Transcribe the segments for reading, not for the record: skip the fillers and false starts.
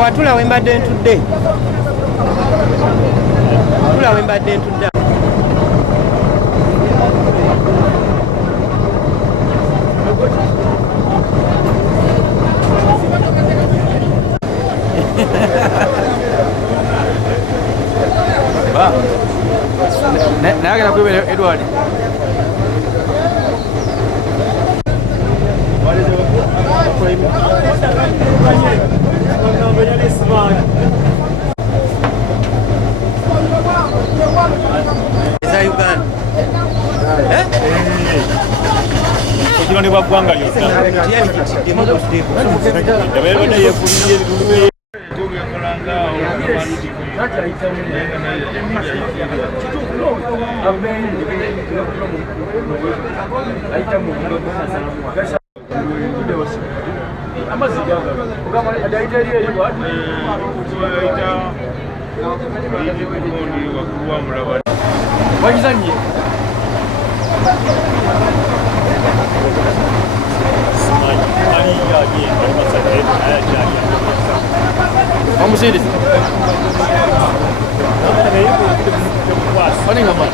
Watula wembadde ntudde. Watula wembadde ntudde. Gobe Edward. Uganda. Kino ni bagwanga lyonna. Vamos ir. Olhem a mão.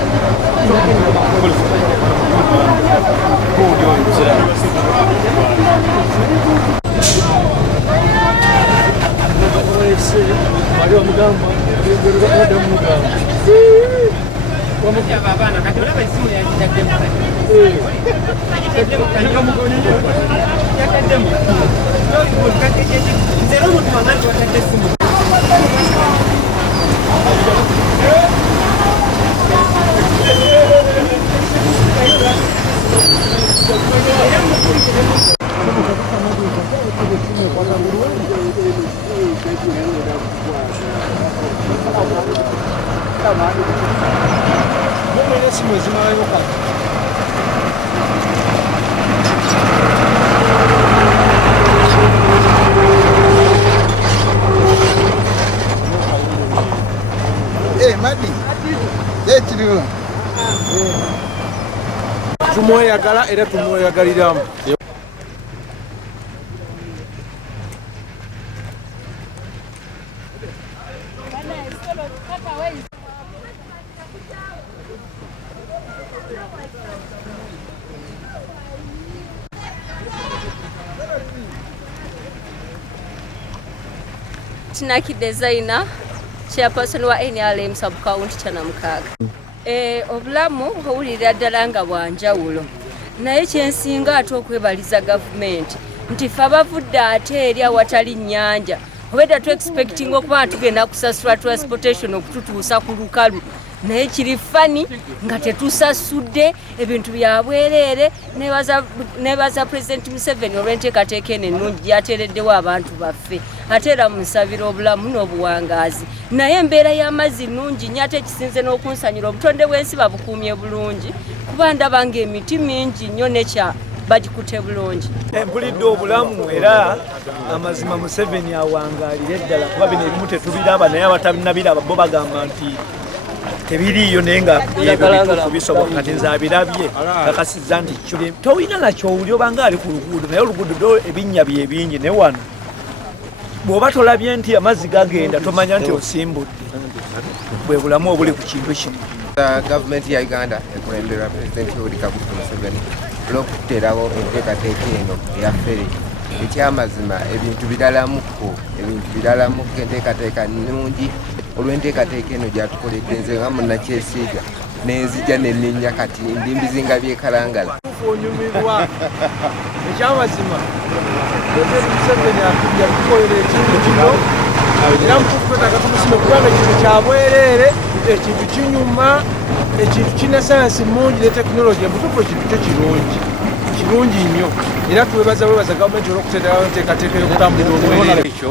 Madi, ekiriwo. Tumweyagala era tumweyagaliramu. Tinaki designer chairperson wa NRM sub county Chanamkaga. Obulamu owulira ddala nga bwanjawulo naye kyensinga ate okwebaliza gavumenti nti fe abavudde ate eri awatali nnyanja obedda tu expecting okuba tugenda kusasula transportation okututuusa ku lukalu naye kiri fani nga tetusasudde ebintu bya bwereere. Nebaza President Museveni olw'enteekateeka eno ennungi gyateereddewo abantu baffe ate era musabira obulamu n'obuwangaazi naye embeera y'amazzi nnungi nnyo ate ekisinze n'okunsanyira obutonde bw'ensi babukuumye bulungi kuba ndaba ng'emiti mingi nnyo nekya bagikutte bulungi. Mpulidde obulamu era amazima Museveni awangaalira eddala kuba bino ebimu tetubiraba naye abatabinabiraba bo bagamba nti tebiriiyo naye nga ebyo bisoboka kati nze abirabye kakasizza nti tolina nakyo owuli obanga ali ku luguudo naye oluguudo ebinnya bye bingi naye wano bw'oba tolabye nti amazzi gagenda tomanya nti osimbudde bwe bulamu obuli ku kintu kino. Gavumenti ya Uganda ekulembera Pulezidenti Yoweri Kaguta Museveni olw'okuteerawo enteekateeka eno eya feri ekyamazima ebintu biralamuko enteekateeka nnungi olw'enteekateeka eno gyatukoledde nze nga munnakyesiiga nenzija nenninnya kati ndi mbizinga byekalangala. Onyumirwa ekyamazima Pulezidenti Museveni yatukolera ekintu kino era mutukwetaaga tumusime kubanga ekintu kya bwereere ekintu kinyuma ekintu kina sayansi mungi ne tekinologi emutuufu ekintu kyo kirungi nnyo era twebaza gavumenti olw'okuteerawo enteekateeka y'okutambulira obwereere. Ekyo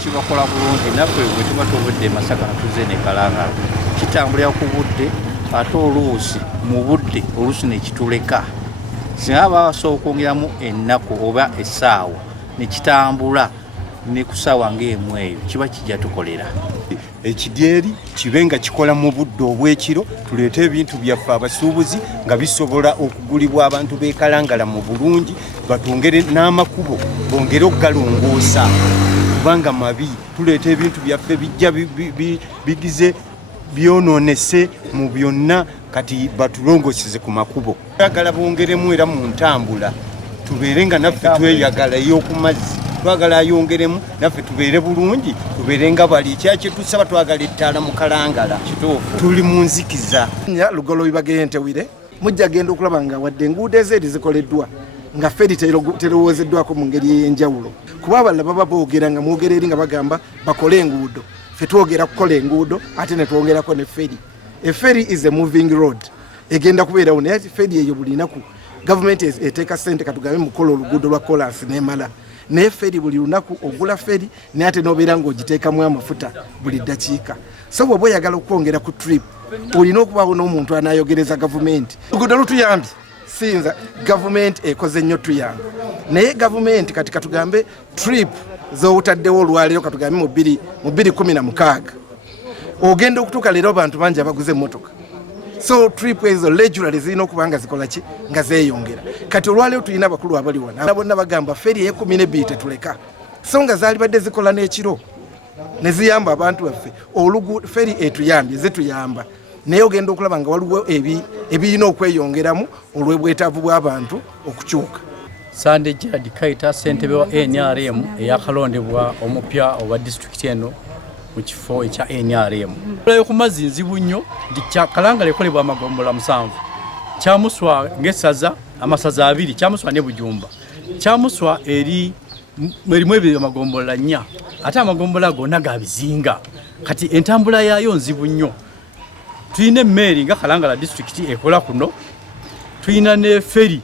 kibakola bulungi naffe bwe tuba tubudde Masaka natuze ne Kalangala kitambulira ku budde ate oluusi mu budde oluusi ne kituleka singa basobola okwongeramu ennaku oba essaawa ne kitambula ne ku ssaawa ng'emu eyo kiba kijja tukolera. Ekidyeri kibe nga kikola mu budde obw'ekiro tuleete ebintu byaffe abasuubuzi nga bisobola okugulibwa abantu b'e Kalangala mu bulungi batongere n'amakubo bongere okugalongoosa kubanga mabi tuleete ebintu byaffe bijja bigize byonoonese mu byonna kati batulongoseze ku makubo. Ayagala bongeremu era mu ntambula tubeere nga naffe tweyagala ey'oku mazzi twagala ayongeremu naffe tubeere bulungi tubeere nga bali kyaki tusaba twagala ettaala mu Kalangala kituufu tuli mu nzikiza Lugolo Bagentewire mujja genda okulaba nga wadde enguudo ezeeri zikoleddwa nga feri terowoozeddwako mu ngeri ey'enjawulo kuba abalala baba boogera nga mwogera eri nga bagamba bakole enguudo ffe twogera kukola enguudo ate ne twongerako ne feri eferi is a moving road egenda kubeerawo naye feri eyo buli lunaku gavumenti eteeka ssente katugambe mukola oluguudo lwa kolansi n'emala naye feri buli lunaku ogula feri naye ate n'obeera ng'ogiteekamu amafuta buli ddakiika so bw'oba oyagala okwongera ku trip olina okubaawo n'omuntu anaayogereza gavumenti oluguudo lutuyambye sinza gavumenti ekoze nnyo tuyambe naye gavumenti kati katugambe trip z'owutaddewo olwaleero katugambe mu 2016 ogenda okutuuka leero abantu bangi abaguze emmotoka so trip ezo regularly zirina okuba nga zikola ki nga zeeyongera kati olwaleero tulina abakulu abali wana bonna bagamba feri e12 tetuleka so nga zaali badde zikola n'ekiro ne ziyamba abantu baffe oluguudo feri etuyambye zituyamba naye ogenda okulaba nga waliwo ebirina okweyongeramu olw'obwetaavu bw'abantu okukyuka. Sande Gerard Kaita ssentebe wa NRM eyakalondebwa omupya owa disitulikiti eno mu kifo ekya NRM. Olayo ku mazzi nzibu nnyo ndi Kalangala ekolebwa amagombola 7 Kyamuswa ng'essaza amasaza 2 Kyamuswa ne Bujumba Kyamuswa erimu ebyo amagombola 4 ate amagombola gonna ga bizinga kati entambula yaayo nzibu nnyo. Tuyina emmeri nga Kalangala disitulikiti ekola kuno tuyina ne feri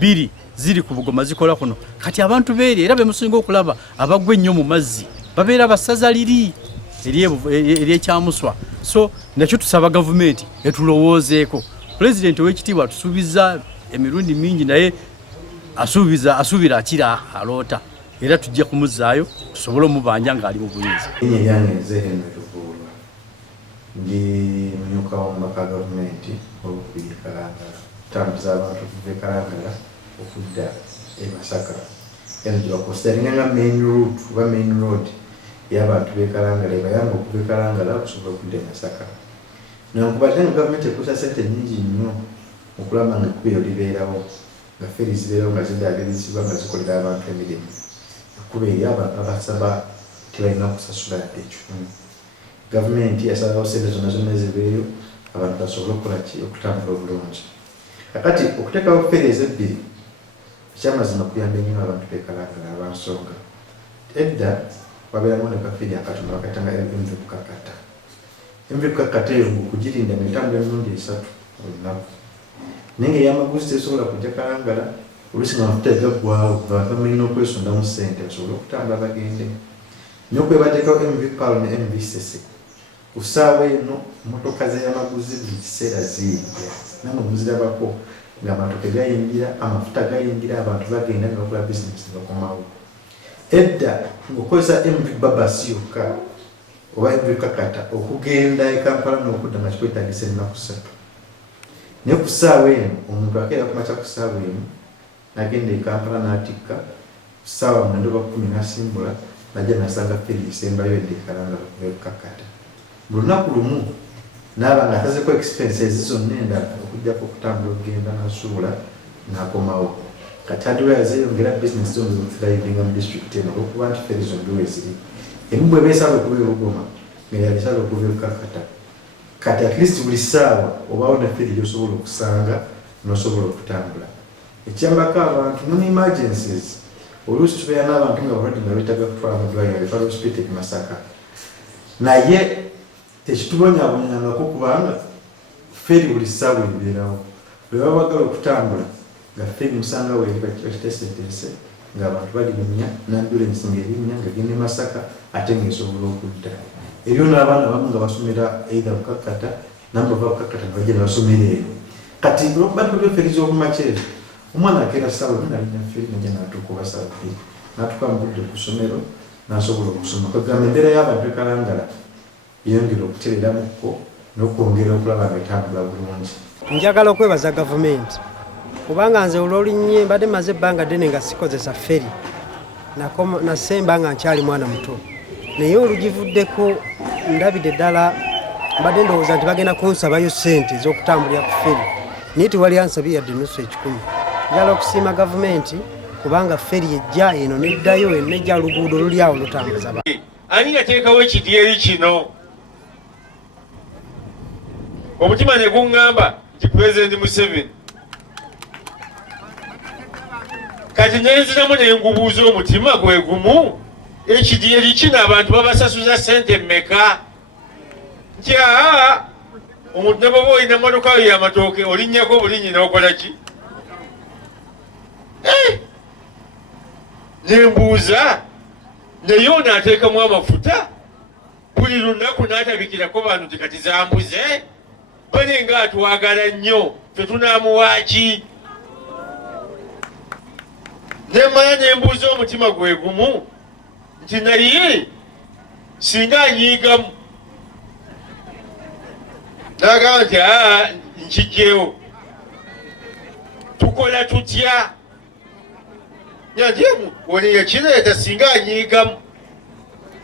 2 ziri ku Bugoma zikola kuno kati abantu beeri era bemusinga okulaba abagwe ennyo mu mazzi babeera basaza liri ery'Ekyamuswa so nakyo tusaba gavumenti etulowoozeeko pulezidenti ow'ekitiibwa atusuubiza emirundi mingi naye asuubira akira aloota era tujja kumuzzaayo tusobole omubanja ng'ali mu buyinza. Ndi mnyuka wa mbaka gavumenti okuyi Kalangala tambuza abantu okuva Kalangala okudda e Masaka era tubakonsideringa nga main route oba main road y'abantu b'e Kalangala ebayamba okuva e Kalangala okusobola okudda e Masaka newankubadde nga gavumenti ekosa ssente nnyingi nnyo okulaba nga ekkubo eryo libeerawo nga feri zibeerawo nga ziddaabirizibwa nga zikolera abantu emirimu ekkubo eryo abantu abasaba tebalina kusasula yadde ekifuni gavumenti yasalawo ssente zonna ezibeeyo abantu basobole okukola ki okutambula obulungi kakati okuteekawo feri ezebbiri ekyamazima kuyamba ennyo abantu b'e Kalangala abansonga edda wabeeramu ne kaferi akatono bakayitanga MV Kukakata MV Kukakata eyo okugirinda ng'etambula emirundi 3 olunaku naye ng'eyamaguzi tesobola kujja Kalangala oluusi nga amafuta gaggwawo abantu bamulina okwesondamu ssente basobole okutambula bagende naye okwebateekawo MV Pearl ne MV Sese usaawa eno motoka z'eyamaguzi buli kiseera ziyingira namwe muzirabako ng'amatoke gayingira amafuta gayingira abantu bagenda n'okola bizinesi bakomawo edda ng'okozesa MV Babasi yokka oba MV Kakata okugenda e Kampala n'okudda nga kikwetaagisa ennaku 3 naye ku ssaawa eno omuntu akeera kumakya ku ssaawa eno n'agenda e Kampala n'atikka ku ssaawa 9:10 n'asimbula najja nasanga feri esembayo edda e Kalangala okuva e Kakata buli lunaku lumu n'aba nga atazeko expenses zonna endala okugyako okutambula okugenda n'asuubula n'akomawo kati adiwa yazeyongera business zone zokuthriving mu district eno olwokuba nti feri zombi weeziri emu bw'eba esala okuva e Bugoma ng'eyali esala okuva e Kakata kati at least buli ssaawa obaawo ne feri gy'osobola okusanga n'osobola okutambula ekyambako abantu mu emergencies oluusi tubeera n'abantu nga balwadde nga beetaaga kutwala mu ddwaliro Referral Hospital e Masaka naye tekitubonyabonyangako kubanga feri buli ssaawa ebeerawo bwe baba bagala okutambula nga feri musanga weeri bakiteeseteese ng'abantu balinnya n'ambulensi ng'erinnya nga genda e Masaka ate ng'esobola okudda ebyo n'abaana bamu nga basomera either Bukakata namba bava Bukakata nga bajja ne basomera eyo kati olwokuba feri z'okumakya ezo omwana akeera ssaawa nalinya feri najja n'atuuka oba ssaawa 2 n'atuuka mu budde ku ssomero n'asobola okusoma kwegamba embeera y'abantu e Kalangala yongera okutereramuko n'okwongera okulaba nga etambula bulungi. Njagala okwebaza gavumenti kubanga nze olwolinnye mbadde maze ebbanga ddene nga sikozesa feri nasemba nga nkyali mwana muto naye olugivuddeko ndabidde ddala mbadde ndowooza nti bagenda kunsabayo ssente z'okutambulira ku feri naye tewali ansabye yadde nusu 10. Njagala okusiima gavumenti kubanga feri ejja eno neddayo eno nejja luguudo luli awo lutambuza ba ani yateekawo ekidyeri kino omutima ne guŋŋamba nti pulezidenti Museveni kati nenziramu nengubuuza omutima gwe gumu ekidyeri kino abantu babasasuza sente mmeka nti omuntu ne bwoba olina emmotoka yo y'amatooke olinnyako obulinyi n'okola ki nembuuza naye ono ateekamu amafuta buli lunaku n'atabikirako bantu nti kati zambuze bane nga atwagala nnyo fe tunaamuwaaki nemmala nembuuza omutima gwe gumu nti naye singa anyiigamu n'agamba nti nkijjeewo tukola tutya nyanjemu ono yakireeta singa anyiigamu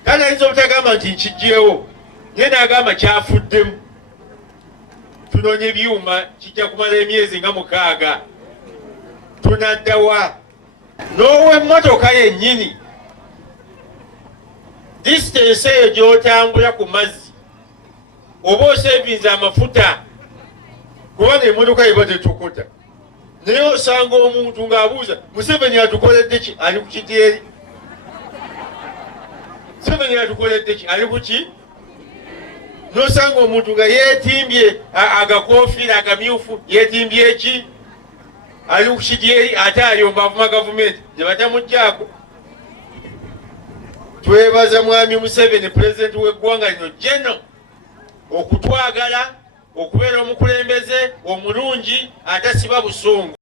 kandi ayinza obutagamba nti nkijjeewo naye n'agamba kyafuddemu tunoonya ebyuma kijja kumala emyezi nga 6 tunaddawa n'ow'emmotoka yennyini disitansi eyo gy'otambula ku mazzi oba osevinza amafuta kubanga emmotoka eba tetukuta naye osanga omuntu ng'abuuza Museveni atukoledde ki ali ku kidyeri Museveni atukoledde ki ali ku ki n'osanga omuntu nga yeetimbye agakoofiira akamyufu yeetimbye eki ali ku kidyeri ate alyomba avuma gavumenti gye batamuggyako twebaza mwami Museveni pulezidenti w'eggwanga lino jeno okutwagala okubeera omukulembeze omulungi atasiba busungu